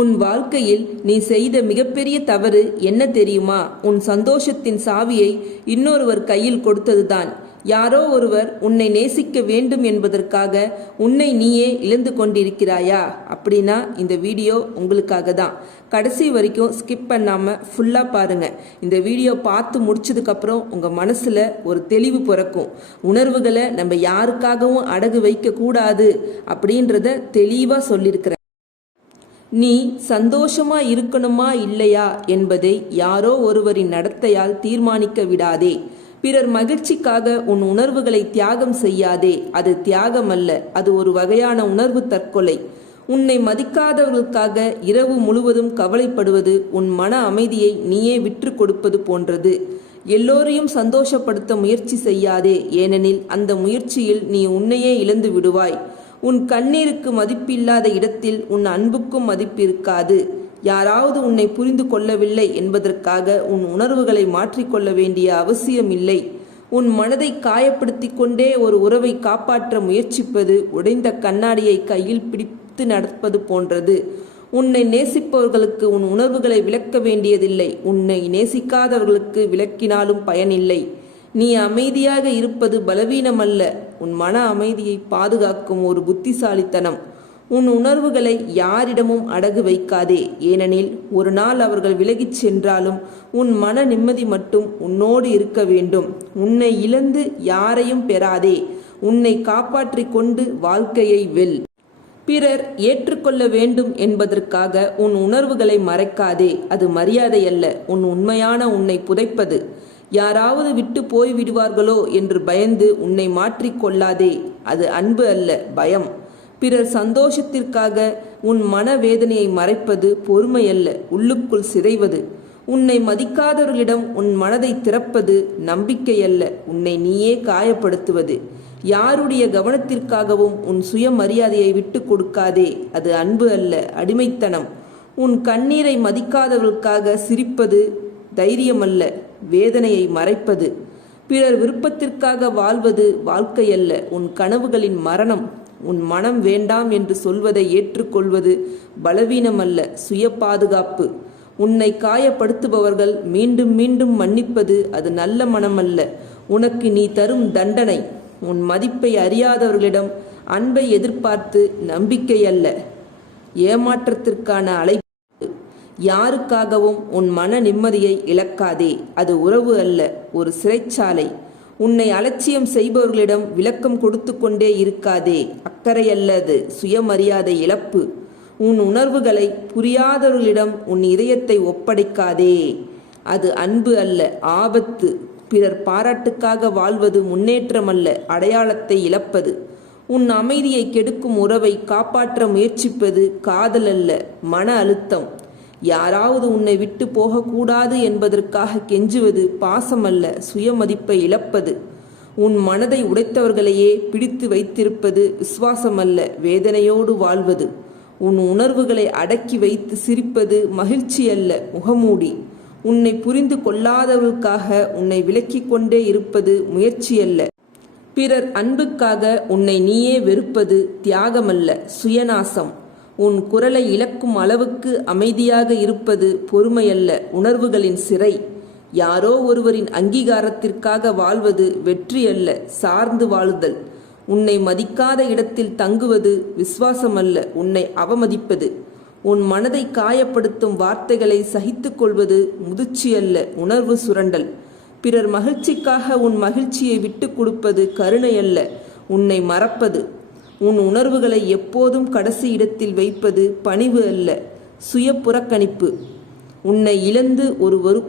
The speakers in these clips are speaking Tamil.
உன் வாழ்க்கையில் நீ செய்த மிகப்பெரிய தவறு என்ன தெரியுமா? உன் சந்தோஷத்தின் சாவியை இன்னொருவர் கையில் கொடுத்ததுதான். யாரோ ஒருவர் உன்னை நேசிக்க வேண்டும் என்பதற்காக உன்னை நீயே இழந்து கொண்டிருக்கிறாயா? அப்படின்னா இந்த வீடியோ உங்களுக்காக தான். கடைசி வரைக்கும் ஸ்கிப் பண்ணாம ஃபுல்லா பாருங்க. இந்த வீடியோ பார்த்து முடிச்சதுக்கப்புறம் உங்க மனசுல ஒரு தெளிவு பிறக்கும். உணர்வுகளை நம்ம யாருக்காகவும் அடகு வைக்க கூடாது அப்படின்றத தெளிவா சொல்லியிருக்கிறேன். நீ சந்தோஷமா இருக்கணுமா இல்லையா என்பதை யாரோ ஒருவரின் நடத்தையால் தீர்மானிக்க விடாதே. பிறர் மகிழ்ச்சிக்காக உன் உணர்வுகளை தியாகம் செய்யாதே. அது தியாகம் அல்ல, அது ஒரு வகையான உணர்வு தற்கொலை. உன்னை மதிக்காதவர்களுக்காக இரவு முழுவதும் கவலைப்படுவது உன் மன அமைதியை நீயே விற்று கொடுப்பது போன்றது. எல்லோரையும் சந்தோஷப்படுத்த முயற்சி செய்யாதே, ஏனெனில் அந்த முயற்சியில் நீ உன்னையே இழந்து விடுவாய். உன் கண்ணீருக்கு மதிப்பில்லாத இடத்தில் உன் அன்புக்கும் மதிப்பு இருக்காது. யாராவது உன்னை புரிந்து கொள்ளவில்லை என்பதற்காக உன் உணர்வுகளை மாற்றிக்கொள்ள வேண்டிய அவசியம் இல்லை. உன் மனதை காயப்படுத்தி கொண்டே ஒரு உறவை காப்பாற்ற முயற்சிப்பது உடைந்த கண்ணாடியை கையில் பிடித்து நடப்பது போன்றது. உன்னை நேசிப்பவர்களுக்கு உன் உணர்வுகளை விளக்க வேண்டியதில்லை. உன்னை நேசிக்காதவர்களுக்கு விளக்கினாலும் பயனில்லை. நீ அமைதியாக இருப்பது பலவீனம் அல்ல, உன் மன அமைதியை பாதுகாக்கும் ஒரு புத்திசாலித்தனம். உன் உணர்வுகளை யாரிடமும் அடகு வைக்காதே, ஏனெனில் ஒரு நாள் அவர்கள் விலகிச் சென்றாலும் உன் மன நிம்மதி மட்டும் உன்னோடு இருக்க வேண்டும். உன்னை இழந்து யாரையும் பெறாதே. உன்னை காப்பாற்றிக் கொண்டு வாழ்க்கையை வெல். பிறர் ஏற்றுக்கொள்ள வேண்டும் என்பதற்காக உன் உணர்வுகளை மறைக்காதே. அது மரியாதை அல்ல, உன் உண்மையான உன்னை புதைப்பது. யாராவது விட்டு போய் விடுவார்களோ என்று பயந்து உன்னை மாற்றிக்கொள்ளாதே. அது அன்பு அல்ல, பயம். பிறர் சந்தோஷத்திற்காக உன் மனவேதனையை மறைப்பது பொறுமை அல்ல, உள்ளுக்குள் சிதைவது. உன்னை மதிக்காதவர்களிடம் உன் மனதை திறப்பது நம்பிக்கை அல்ல, உன்னை நீயே காயப்படுத்துவது. யாருடைய கவனத்திற்காகவும் உன் சுயமரியாதையை விட்டு கொடுக்காதே. அது அன்பு அல்ல, அடிமைத்தனம். உன் கண்ணீரை மதிக்காதவர்களுக்காக சிரிப்பது தைரியமல்ல, வேதனையை மறைப்பது. பிறர் விருப்பத்திற்காக வாழ்வது வாழ்க்கை அல்ல, உன் கனவுகளின் மரணம். உன் மனம் வேண்டாம் என்று சொல்வதை ஏற்றுக்கொள்வது பலவீனம் அல்ல, சுய பாதுகாப்பு. உன்னை காயப்படுத்துபவர்கள் மீண்டும் மீண்டும் மன்னிப்பது அது நல்ல மனம் அல்ல, உனக்கு நீ தரும் தண்டனை. உன் மதிப்பை அறியாதவர்களிடம் அன்பை எதிர்பார்த்து நம்பிக்கை அல்ல, ஏமாற்றத்திற்கான அழைப்பு. யாருக்காகவும் உன் மன நிம்மதியை இழக்காதே. அது உறவு அல்ல, ஒரு சிறைச்சாலை. உன்னை அலட்சியம் செய்பவர்களிடம் விளக்கம் கொடுத்து கொண்டே இருக்காதே. அக்கறை அல்லது சுயமரியாதை இழப்பு. உன் உணர்வுகளை புரியாதவர்களிடம் உன் இதயத்தை ஒப்படைக்காதே. அது அன்பு அல்ல, ஆபத்து. பிறர் பாராட்டுக்காக வாழ்வது முன்னேற்றம் அல்ல, அடையாளத்தை இழப்பது. உன் அமைதியை கெடுக்கும் உறவை காப்பாற்ற முயற்சிப்பது காதல் அல்ல, மன அழுத்தம். யாராவது உன்னை விட்டு போகக்கூடாது என்பதற்காக கெஞ்சுவது பாசமல்ல, சுயமதிப்பை இழப்பது. உன் மனதை உடைத்தவர்களையே பிடித்து வைத்திருப்பது விசுவாசமல்ல, வேதனையோடு வாழ்வது. உன் உணர்வுகளை அடக்கி வைத்து சிரிப்பது மகிழ்ச்சி அல்ல, முகமூடி. உன்னை புரிந்து கொள்ளாதவர்களுக்காக உன்னை விலக்கிக் கொண்டே இருப்பது முயற்சி அல்ல. பிறர் அன்புக்காக உன்னை நீயே வெறுப்பது தியாகமல்ல, சுயநாசம். உன் குரலை இழக்கும் அளவுக்கு அமைதியாக இருப்பது பொறுமையல்ல, உணர்வுகளின் சிறை. யாரோ ஒருவரின் அங்கீகாரத்திற்காக வாழ்வது வெற்றி அல்ல, சார்ந்து வாழுதல். உன்னை மதிக்காத இடத்தில் தங்குவது விசுவாசமல்ல, உன்னை அவமதிப்பது. உன் மனதை காயப்படுத்தும் வார்த்தைகளை சகித்து கொள்வது முதிர்ச்சி அல்ல, உணர்வு சுரண்டல். பிறர் மகிழ்ச்சிக்காக உன் மகிழ்ச்சியை விட்டு கொடுப்பது கருணை அல்ல, உன்னை மறப்பது. உன் உணர்வுகளை எப்போதும் கடைசி இடத்தில் வைப்பது பணிவு அல்ல, சுய புறக்கணிப்பு. உன்னை இழந்து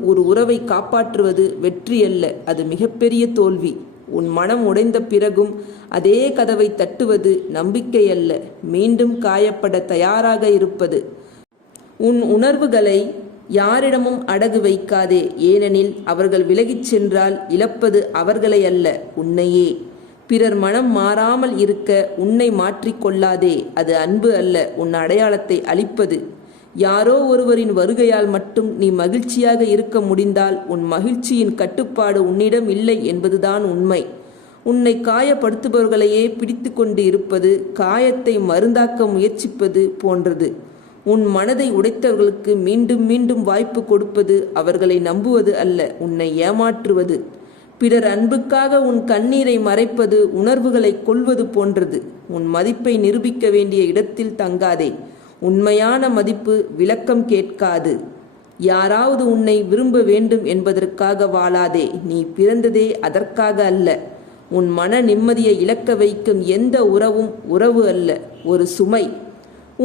ஒரு உறவை காப்பாற்றுவது வெற்றி அல்ல, அது மிகப்பெரிய தோல்வி. உன் மனம் உடைந்த பிறகும் அதே கதவை தட்டுவது நம்பிக்கை அல்ல, மீண்டும் காயப்பட தயாராக இருப்பது. உன் உணர்வுகளை யாரிடமும் அடகு வைக்காதே, ஏனெனில் அவர்கள் விலகிச் சென்றால் இழப்பது அவர்களை அல்ல, உன்னையே. பிறர் மனம் மாறாமல் இருக்க உன்னை மாற்றிக்கொள்ளாதே. அது அன்பு அல்ல, உன் அடையாளத்தை அழிப்பது. யாரோ ஒருவரின் வருகையால் மட்டும் நீ மகிழ்ச்சியாக இருக்க முடிந்தால் உன் மகிழ்ச்சியின் கட்டுப்பாடு உன்னிடம் இல்லை என்பதுதான் உண்மை. உன்னை காயப்படுத்துபவர்களையே பிடித்து கொண்டு இருப்பது காயத்தை மருந்தாக்க முயற்சிப்பது போன்றது. உன் மனதை உடைத்தவர்களுக்கு மீண்டும் மீண்டும் வாய்ப்பு கொடுப்பது அவர்களை நம்புவது அல்ல, உன்னை ஏமாற்றுவது. பிறர் அன்புக்காக உன் கண்ணீரை மறைப்பது உணர்வுகளை கொல்வது போன்றது. உன் மதிப்பை நிரூபிக்க வேண்டிய இடத்தில் தங்காதே. உண்மையான மதிப்பு விளக்கம் கேட்காது. யாராவது உன்னை விரும்ப வேண்டும் என்பதற்காக வாழாதே. நீ பிறந்ததே அதற்காக அல்ல. உன் மன நிம்மதியை இழக்க வைக்கும் எந்த உறவும் உறவு அல்ல, ஒரு சுமை.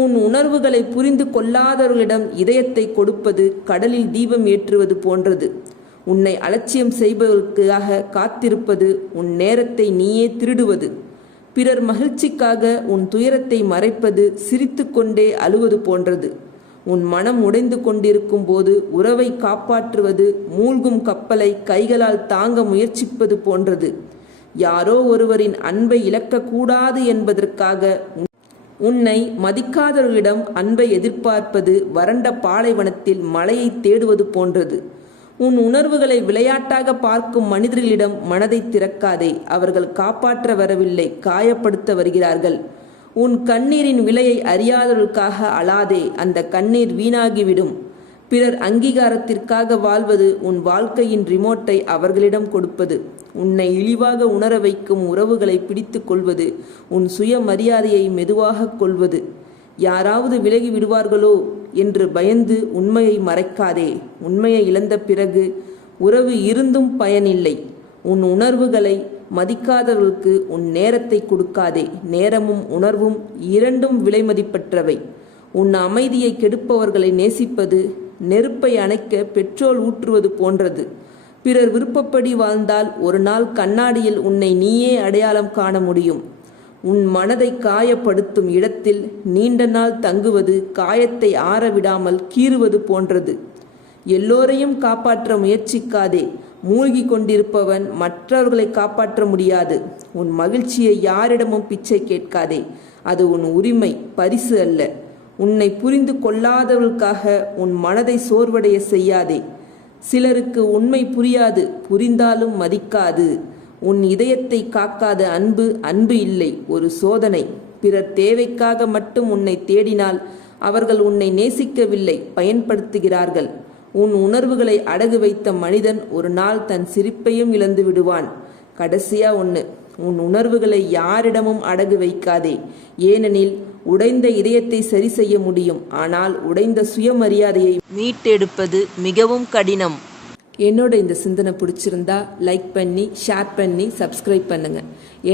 உன் உணர்வுகளை புரிந்து கொள்ளாதவர்களிடம் இதயத்தை கொடுப்பது கடலில் தீபம் ஏற்றுவது போன்றது. உன்னை அலட்சியம் செய்பவர்களுக்காக காத்திருப்பது உன் நேரத்தை நீயே திருடுவது. பிறர் மகிழ்ச்சிக்காக உன் துயரத்தை மறைப்பது சிரித்து கொண்டே அழுவது போன்றது. உன் மனம் உடைந்து கொண்டிருக்கும் போது உறவை காப்பாற்றுவது மூழ்கும் கப்பலை கைகளால் தாங்க முயற்சிப்பது போன்றது. யாரோ ஒருவரின் அன்பை இழக்கக்கூடாது என்பதற்காக உன்னை மதிக்காதவர்களிடம் அன்பை எதிர்பார்ப்பது வறண்ட பாலைவனத்தில் மழையை தேடுவது போன்றது. உன் உணர்வுகளை விளையாட்டாக பார்க்கும் மனிதர்களிடம் மனதை திறக்காதே. அவர்கள் காப்பாற்ற வரவில்லை, காயப்படுத்த வருகிறார்கள். உன் கண்ணீரின் விலையை அறியாதவர்களுக்காக அழாதே. அந்த கண்ணீர் வீணாகிவிடும். பிறர் அங்கீகாரத்திற்காக வாழ்வது உன் வாழ்க்கையின் ரிமோட்டை அவர்களிடம் கொடுப்பது. உன்னை இழிவாக உணர வைக்கும் உறவுகளை பிடித்து கொள்வது உன் சுயமரியாதையை மெதுவாக கொள்வது. யாராவது விலகி விடுவார்களோ என்று பயந்து உண்மையை மறைக்காதே. உண்மையை இழந்த பிறகு உறவு இருந்தும் பயனில்லை. உன் உணர்வுகளை மதிக்காதவர்களுக்கு உன் நேரத்தை கொடுக்காதே. நேரமும் உணர்வும் இரண்டும் விலை மதிப்பற்றவை. உன் அமைதியை கெடுப்பவர்களை நேசிப்பது நெருப்பை அணைக்க பெட்ரோல் ஊற்றுவது போன்றது. பிறர் விருப்பப்படி வாழ்ந்தால் ஒரு நாள் கண்ணாடியில் உன்னை நீயே அடையாளம் காண முடியும். உன் மனதை காயப்படுத்தும் இடத்தில் நீண்ட நாள் தங்குவது காயத்தை ஆறவிடாமல் கீறுவது போன்றது. எல்லோரையும் காப்பாற்ற முயற்சிக்காதே. மூழ்கி கொண்டிருப்பவன் மற்றவர்களை காப்பாற்ற முடியாது. உன் மகிழ்ச்சியை யாரிடமும் பிச்சை கேட்காதே. அது உன் உரிமை, பரிசு அல்ல. உன்னை புரிந்து கொள்ளாதவர்களுக்காக உன் மனதை சோர்வடைய செய்யாதே. சிலருக்கு உண்மை புரியாது, புரிந்தாலும் மதிக்காது. உன் இதயத்தை காக்காத அன்பு அன்பு இல்லை, ஒரு சோதனை. பிறர் தேவைக்காக மட்டும் உன்னை தேடினால் அவர்கள் உன்னை நேசிக்கவில்லை, பயன்படுத்துகிறார்கள். உன் உணர்வுகளை அடகு வைத்த மனிதன் ஒரு நாள் தன் சிரிப்பையும் இழந்து விடுவான். கடைசியா ஒன்று, உன் உணர்வுகளை யாரிடமும் அடகு வைக்காதே. ஏனெனில் உடைந்த இதயத்தை சரி செய்ய முடியும், ஆனால் உடைந்த சுயமரியாதையை மீட்டெடுப்பது மிகவும் கடினம். என்னோட இந்த சிந்தனை பிடிச்சிருந்தா லைக் பண்ணி, ஷேர் பண்ணி, சப்ஸ்கிரைப் பண்ணுங்க.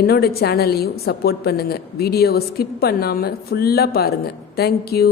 என்னோட சேனலையும் சப்போர்ட் பண்ணுங்க. வீடியோவை ஸ்கிப் பண்ணாமல் ஃபுல்லாக பாருங்க. தேங்க்யூ.